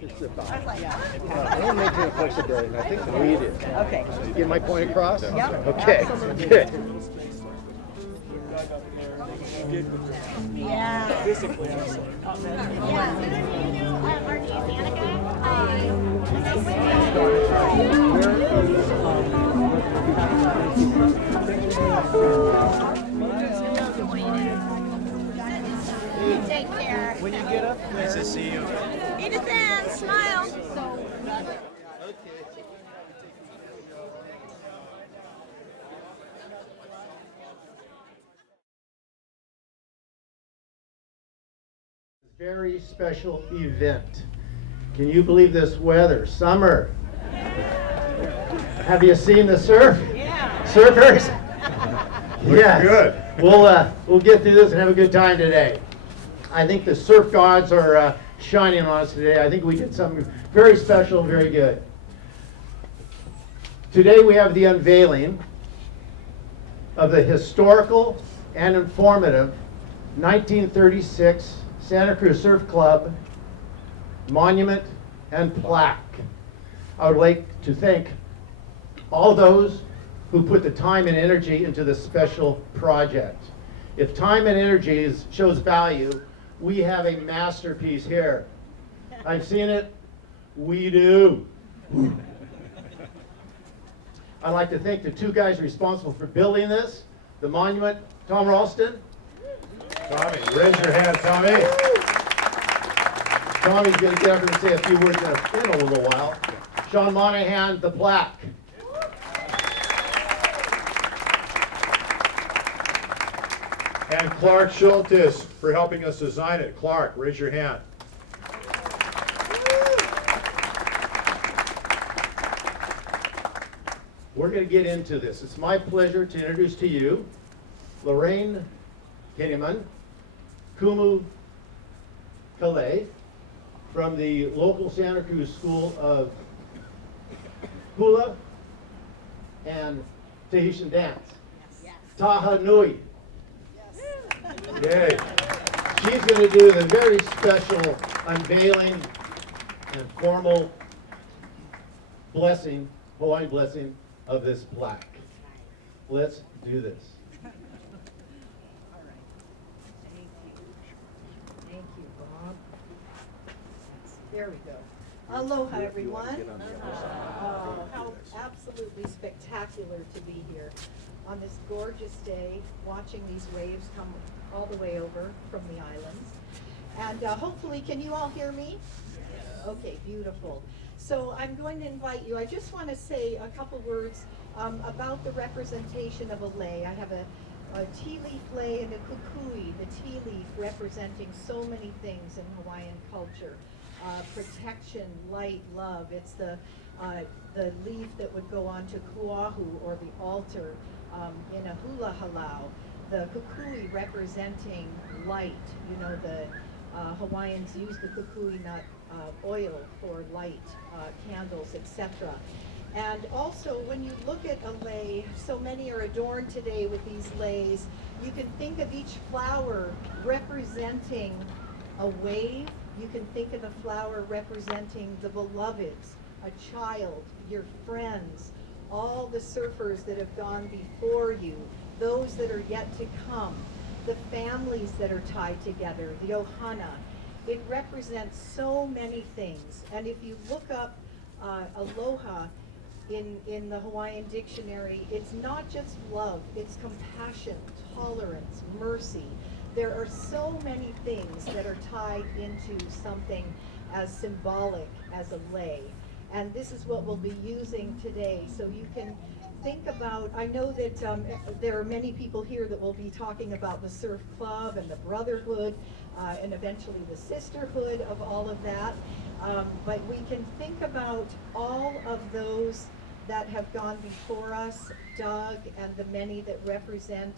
What is it about? I was like, We're making a flexibility, and I think we need it. okay. You get my point across? Yep, Okay, absolutely. good. Yeah. Physically, I was like, Take care. when you get up there. Nice to see you. Edith, smile. Very special event. Can you believe this weather? Summer. Have you seen the surf? Yeah. Surfers? Yes. Good. We'll get through this and have a good time today. I think the surf gods are shining on us today. I think we did something very special, very good. Today we have the unveiling of the historical and informative 1936 Santa Cruz Surf Club Monument and Plaque. I would like to thank all those who put the time and energy into this special project. If time and energy shows value, we have a masterpiece here. I've seen it. We do. I'd like to thank the two guys responsible for building this, the monument, Tom Ralston. Tommy, raise your hand, Tommy. Tommy's going to get up and say a few words in a little while. Sean Monahan, the plaque. And Clark Schultes for helping us design it. Clark, raise your hand. We're going to get into this. It's my pleasure to introduce to you Lorraine Kinneman, Kumu Calais, from the local Santa Cruz School of Hula and Tahitian Dance. Yes. Taha Nui. Yay. She's going to do the very special unveiling and formal blessing, Hawaiian blessing of this plaque. Let's do this. All right. Thank you. Thank you, Bob. There we go. Aloha, everyone. Oh, how absolutely spectacular to be here on this gorgeous day, watching these waves come all the way over from the islands. And hopefully, can you all hear me? Okay, beautiful. So I'm going to invite you, I just want to say a couple words about the representation of a lei. I have a tea leaf lei and a kukui, the tea leaf representing so many things in Hawaiian culture. Protection, light, love. It's the leaf that would go on to kuahu, or the altar, in a hula halau. The kukui representing light. You know, the Hawaiians use the kukui nut oil for light, candles, etc. And also, when you look at a lei, so many are adorned today with these leis. You can think of each flower representing a wave. You can think of the flower representing the beloveds, a child, your friends, all the surfers that have gone before you, those that are yet to come, the families that are tied together, the ohana. It represents so many things. And if you look up aloha in the Hawaiian dictionary, it's not just love, it's compassion, tolerance, mercy. There are so many things that are tied into something as symbolic as a lei. And this is what we'll be using today. So you can think about, I know that there are many people here that will be talking about the surf club and the brotherhood and eventually the sisterhood of all of that. But we can think about all of those that have gone before us, Doug and the many that represented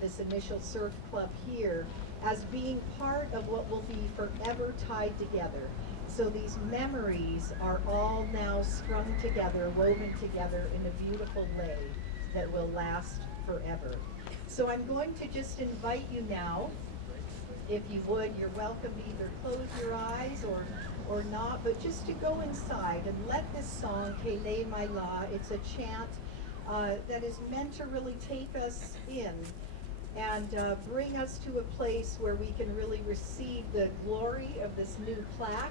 this initial surf club here, as being part of what will be forever tied together. So these memories are all now strung together, woven together in a beautiful lei that will last forever. So I'm going to just invite you now, if you would, you're welcome to either close your eyes or or not, but just to go inside and let this song, Kele Mai La, it's a chant that is meant to really take us in and bring us to a place where we can really receive the glory of this new plaque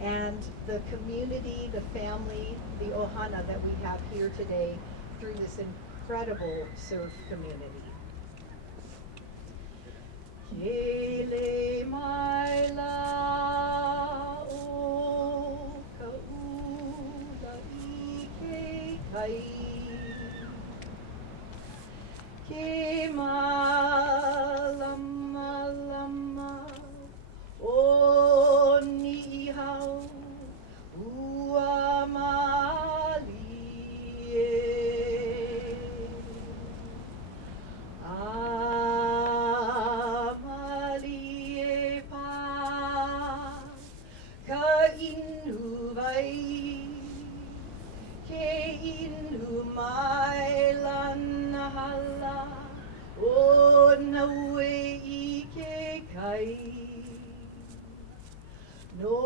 and the community, the family, the ohana that we have here today through this incredible surf community. Kele mai la o ka ula I ke kai. Ke malama lama o ni hau ua mali e. Mali e pa ka inu vai ke inu mai lana hala o naue I ke kai no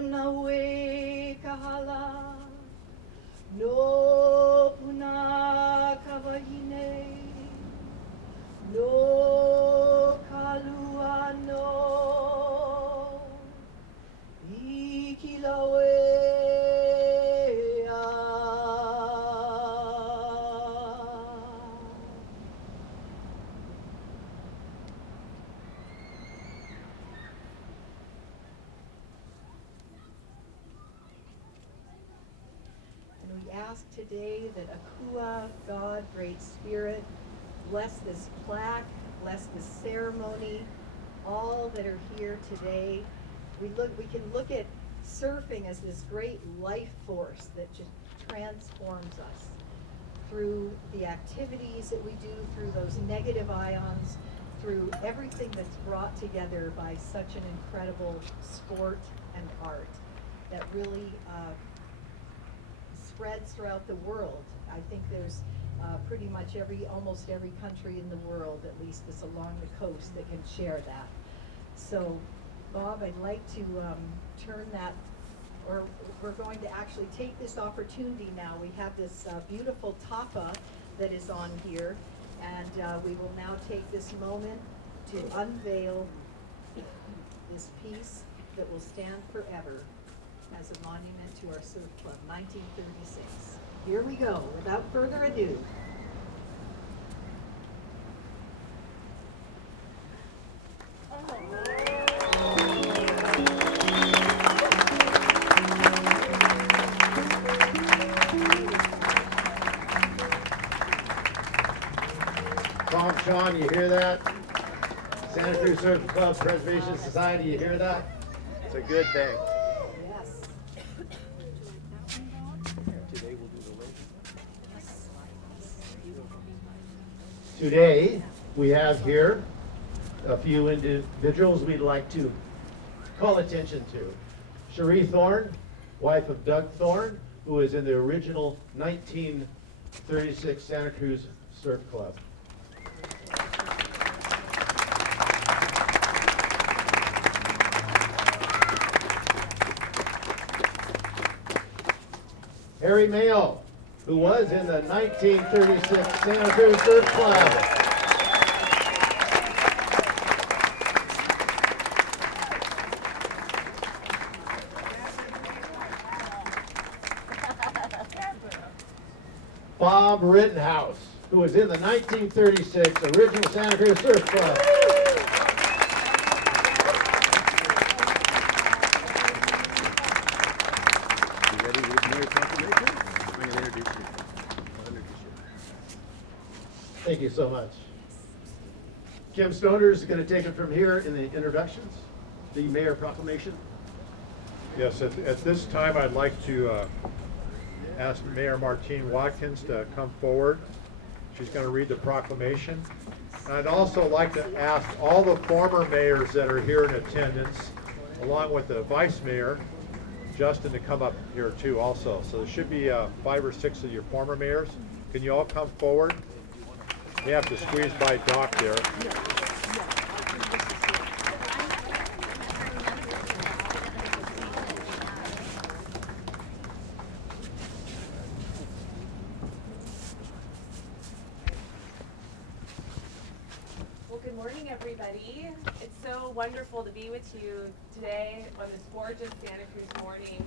naue ka hala no puna ka wahine no kalua no I kilawe And we ask today that Akua, God, Great Spirit, bless this plaque, bless this ceremony, all that are here today. We can look at surfing as this great life force that just transforms us through the activities that we do, through those negative ions, through everything that's brought together by such an incredible sport and art that really spreads throughout the world. I think there's pretty much almost every country in the world, at least that's along the coast, that can share that. So, Bob, I'd like to turn that, or we're going to actually take this opportunity now. We have this beautiful tapa that is on here, and we will now take this moment to unveil this piece that will stand forever as a monument to our surf club, 1936. Here we go, without further ado. Tom, Sean, you hear that? Santa Cruz Surfing Club Preservation Society, you hear that? It's a good thing. Yes. Today we'll do the link. Today, we have here a few individuals we'd like to call attention to. Cherie Thorne, wife of Doug Thorne, who was in the original 1936 Santa Cruz Surf Club. Harry Mayo, who was in the 1936 Santa Cruz Surf Club. Bob Rittenhouse, who was in the 1936 original Santa Cruz Surf Club. You ready with Mayor Proclamation? I'm going to introduce you. I'll introduce you. Thank you so much. Kim Stoner is going to take it from here in the introductions, the Mayor Proclamation. Yes, at this time, I'd like to ask Mayor Martine Watkins to come forward. She's going to read the proclamation. And I'd also like to ask all the former mayors that are here in attendance, along with the vice mayor, Justin, to come up here too also. So there should be 5 or 6 of your former mayors. Can you all come forward? You have to squeeze by Doc there. morning, everybody. It's so wonderful to be with you today on this gorgeous Santa Cruz morning.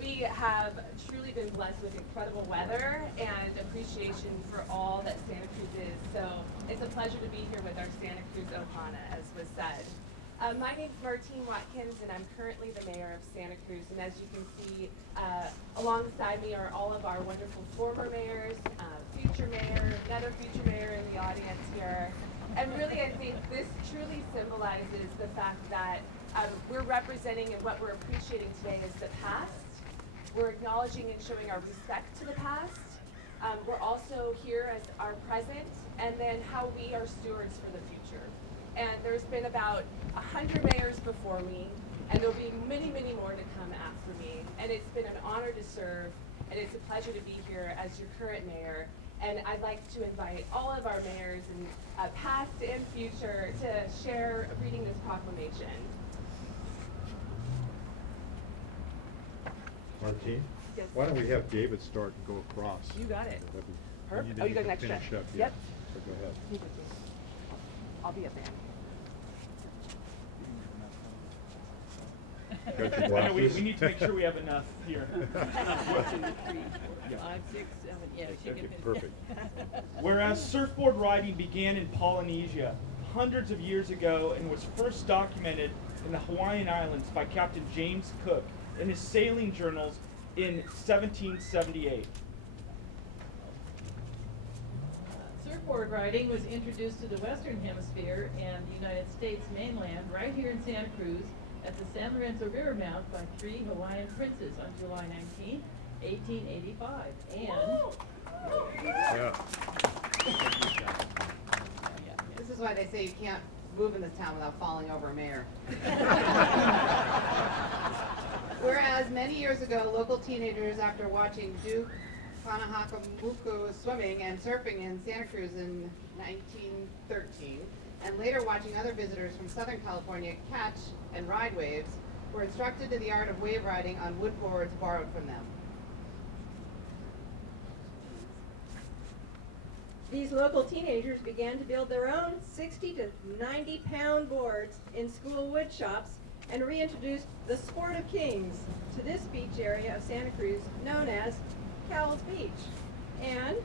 We have truly been blessed with incredible weather and appreciation for all that Santa Cruz is. So it's a pleasure to be here with our Santa Cruz Ohana, as was said. My name is Martine Watkins, and I'm currently the mayor of Santa Cruz. And as you can see, alongside me are all of our wonderful former mayors, future mayor, another future mayor in the audience here. And really, I think this truly symbolizes the fact that we're representing and what we're appreciating today is the past. We're acknowledging and showing our respect to the past. We're also here as our present, and then how we are stewards for the future. And there's been about 100 mayors before me, and there'll be many, many more to come after me. And it's been an honor to serve, and it's a pleasure to be here as your current mayor. And I'd like to invite all of our mayors, and past and future, to share reading this proclamation. Martine, Yes. why don't we have David start and go across? You got it. That'd be- Herb? and Oh, you got an can extra? finish up, yeah. Yep. So go ahead. I'll be at the end. Got your I know we glasses? need to make sure we have enough here. 5, 6, 7, yeah, she Okay, can finish. perfect. Whereas surfboard riding began in Polynesia hundreds of years ago and was first documented in the Hawaiian Islands by Captain James Cook in his sailing journals in 1778. Surfboard riding was introduced to the Western Hemisphere and the United States mainland right here in Santa Cruz at the San Lorenzo River mouth by 3 Hawaiian princes on July 19, 1885. And Yeah. This is why they say you can't move in this town without falling over a mayor. Whereas many years ago, local teenagers, after watching Duke Kanahakamuku swimming and surfing in Santa Cruz in 1913, and later watching other visitors from Southern California catch and ride waves, were instructed to the art of wave riding on wood boards borrowed from them. These local teenagers began to build their own 60 to 90 pound boards in school wood shops and reintroduced the sport of kings to this beach area of Santa Cruz known as Cowell's Beach. And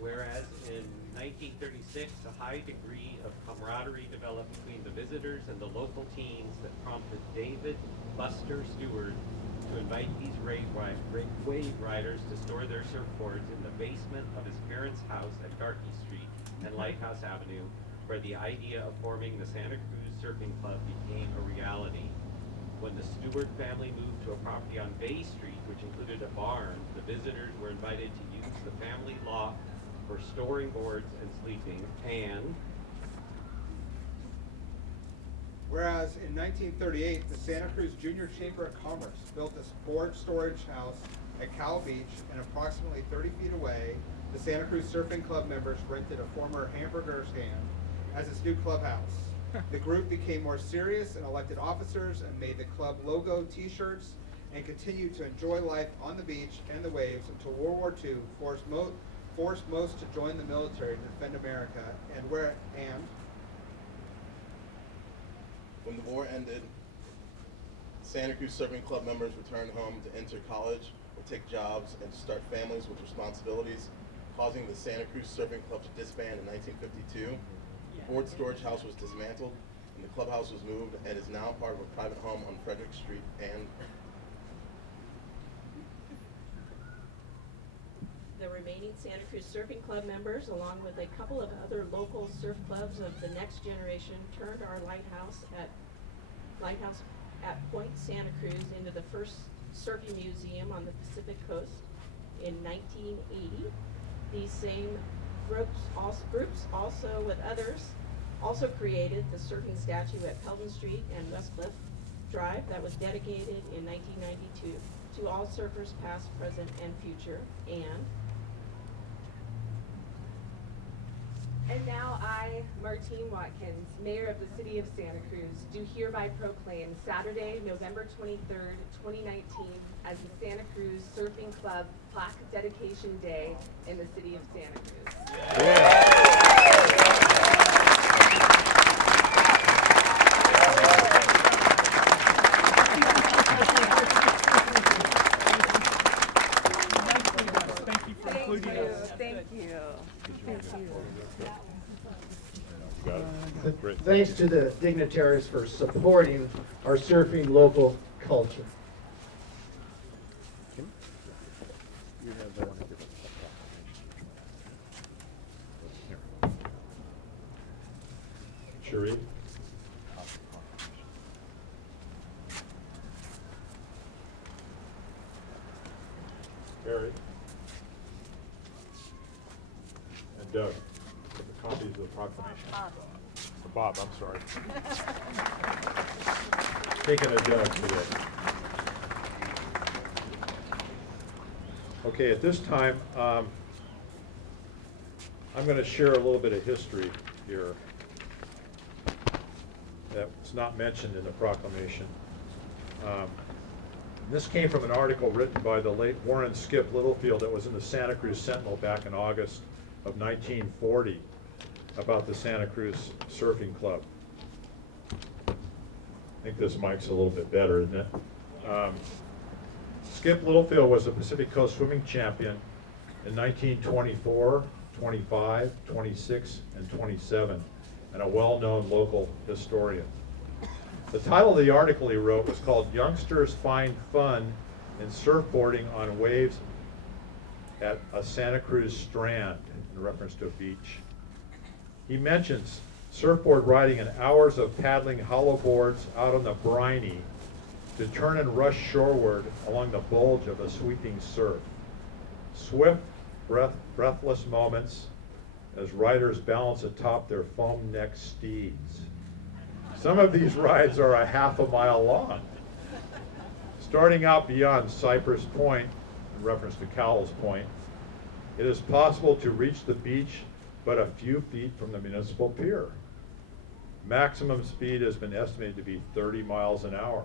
whereas in 1936, a high degree of camaraderie developed between the visitors and the local teens that prompted David Buster Stewart to invite these wave riders to store their surfboards in the basement of his parents' house at Garkey Street and Lighthouse Avenue, where the idea of forming the Santa Cruz Surfing Club became a reality. When the Stewart family moved to a property on Bay Street, which included a barn, the visitors were invited to use the family loft for storing boards and sleeping. And whereas in 1938, the Santa Cruz Junior Chamber of Commerce built this board storage house at Cowell Beach, and approximately 30 feet away, the Santa Cruz Surfing Club members rented a former hamburger stand as its new clubhouse. The group became more serious and elected officers and made the club logo t-shirts and continued to enjoy life on the beach and the waves until World War II forced most to join the military to defend America. And when the war ended, Santa Cruz Surfing Club members returned home to enter college or take jobs and to start families with responsibilities, causing the Santa Cruz Surfing Club to disband in 1952. The board storage house was dismantled, and the clubhouse was moved and is now part of a private home on Frederick Street. And the remaining Santa Cruz Surfing Club members, along with a couple of other local surf clubs of the next generation, turned our lighthouse at Point Santa Cruz into the first surfing museum on the Pacific Coast in 1980. These same groups also with others also created the surfing statue at Pelton Street and Westcliff Drive that was dedicated in 1992 to all surfers past, present, and future. And now I, Martine Watkins, Mayor of the City of Santa Cruz, do hereby proclaim Saturday, November 23rd, 2019 as the Santa Cruz Surfing Club Plaque Dedication Day in the City of Santa Cruz. Yeah. Thank you for including us. Thank you. Thanks to the dignitaries for supporting our surfing local culture. You have Sheree? Barry? And Doug, the copies of the proclamation. Bob, I'm sorry. Taking a Doug today. Okay, at this time, I'm going to share a little bit of history here that's not mentioned in the proclamation. This came from an article written by the late Warren Skip Littlefield that was in the Santa Cruz Sentinel back in August of 1940 about the Santa Cruz Surfing Club. I think this mic's a little bit better, isn't it? Skip Littlefield was the Pacific Coast swimming champion in 1924, 25, 26, and 27, and a well-known local historian. The title of the article he wrote was called "Youngsters Find Fun in Surfboarding on Waves at a Santa Cruz Strand," in reference to a beach. He mentions surfboard riding and hours of paddling hollow boards out on the briny to turn and rush shoreward along the bulge of a sweeping surf. Swift, breathless moments as riders balance atop their foam-necked steeds. Some of these rides are a half a mile long. Starting out beyond Cypress Point, in reference to Cowell's Point, it is possible to reach the beach but a few feet from the municipal pier. Maximum speed has been estimated to be 30 miles an hour.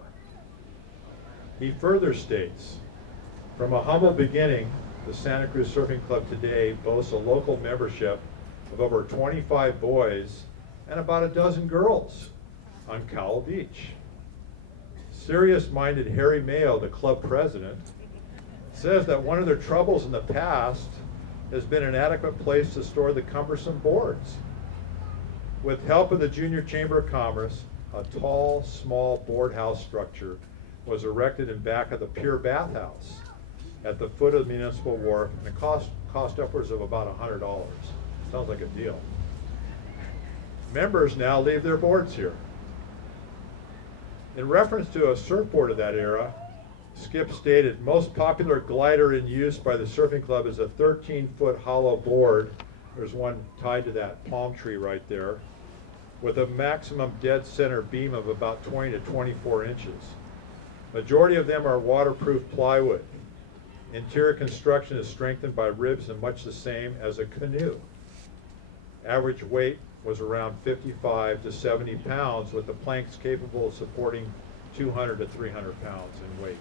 He further states, from a humble beginning, the Santa Cruz Surfing Club today boasts a local membership of over 25 boys and about a dozen girls on Cowell Beach. Serious-minded Harry Mayo, the club president, says that one of their troubles in the past has been an adequate place to store the cumbersome boards. With help of the Junior Chamber of Commerce, a tall, small board house structure was erected in back of the pier bathhouse at the foot of the municipal wharf, and it cost upwards of about $100. Sounds like a deal. Members now leave their boards here. In reference to a surfboard of that era, Skip stated, most popular glider in use by the surfing club is a 13-foot hollow board. There's one tied to that palm tree right there, with a maximum dead center beam of about 20 to 24 inches. Majority of them are waterproof plywood. Interior construction is strengthened by ribs and much the same as a canoe. Average weight was around 55 to 70 pounds, with the planks capable of supporting 200 to 300 pounds in weight.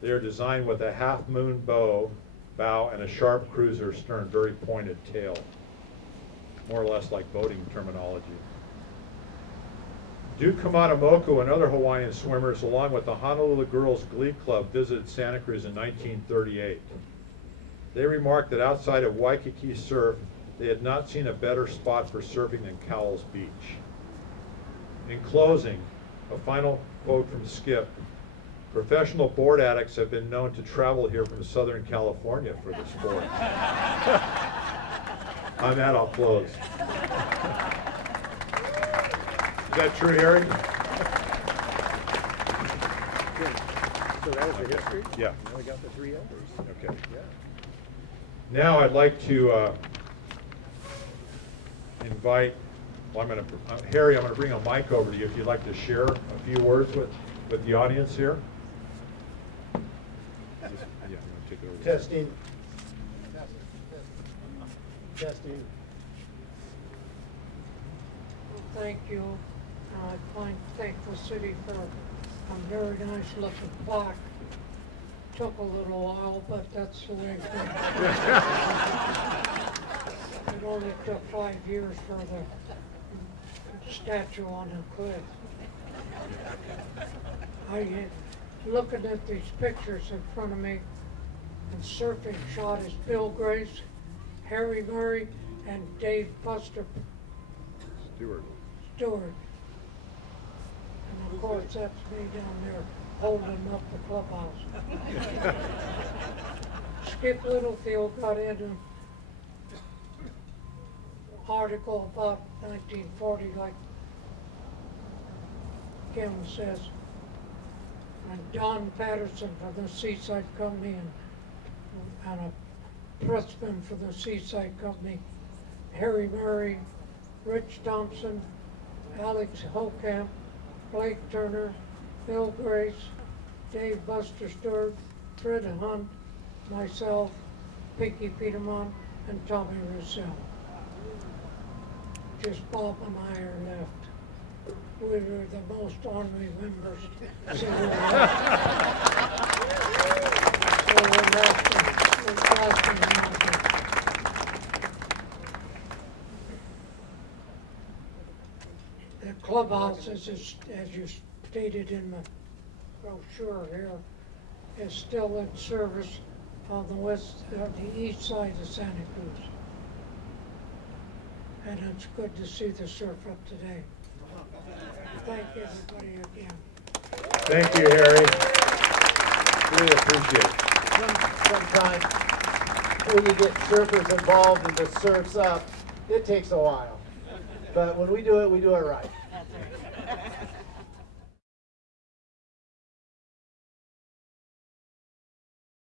They are designed with a half-moon bow and a sharp cruiser stern, very pointed tail. More or less like boating terminology. Duke Kamadamoku and other Hawaiian swimmers, along with the Honolulu Girls Glee Club, visited Santa Cruz in 1938. They remarked that outside of Waikiki Surf, they had not seen a better spot for surfing than Cowell's Beach. In closing, a final quote from Skip. Professional board addicts have been known to travel here from Southern California for the sport. On that, I'll close. Is that true, Harry? So that was the history? Yeah. Now we got the three elders. Okay. Yeah. Now I'd like to invite, Harry, I'm going to bring a mic over to you if you'd like to share a few words with the audience here. Testing. Testing. Well, thank you. I'd like to thank the city for a very nice looking plaque. Took a little while, but that's the way it goes. It only took 5 years for the statue on the cliff. Looking at these pictures in front of me, and surfing shot is Bill Grace, Harry Murray, and Dave Buster Stewart. Stewart. And of course, that's me down there holding up the clubhouse. Skip Littlefield got in an article about 1940, like Kim says, and Don Patterson for the Seaside Company and a pressman for the Seaside Company, Harry Murray, Rich Thompson, Alex Holcamp, Blake Turner, Bill Grace, Dave Buster Stewart, Fred Hunt, myself, Pinky Peterman, and Tommy Russell. Just Bob and I are left. We were the most ornery members. So we're left in nothing. The clubhouse, as you stated in the brochure here, is still in service on the east side of Santa Cruz. And it's good to see the surf up today. Thank everybody again. Thank you, Harry. Really appreciate it. Sometimes when you get surfers involved and the surf's up, it takes a while. But when we do it right.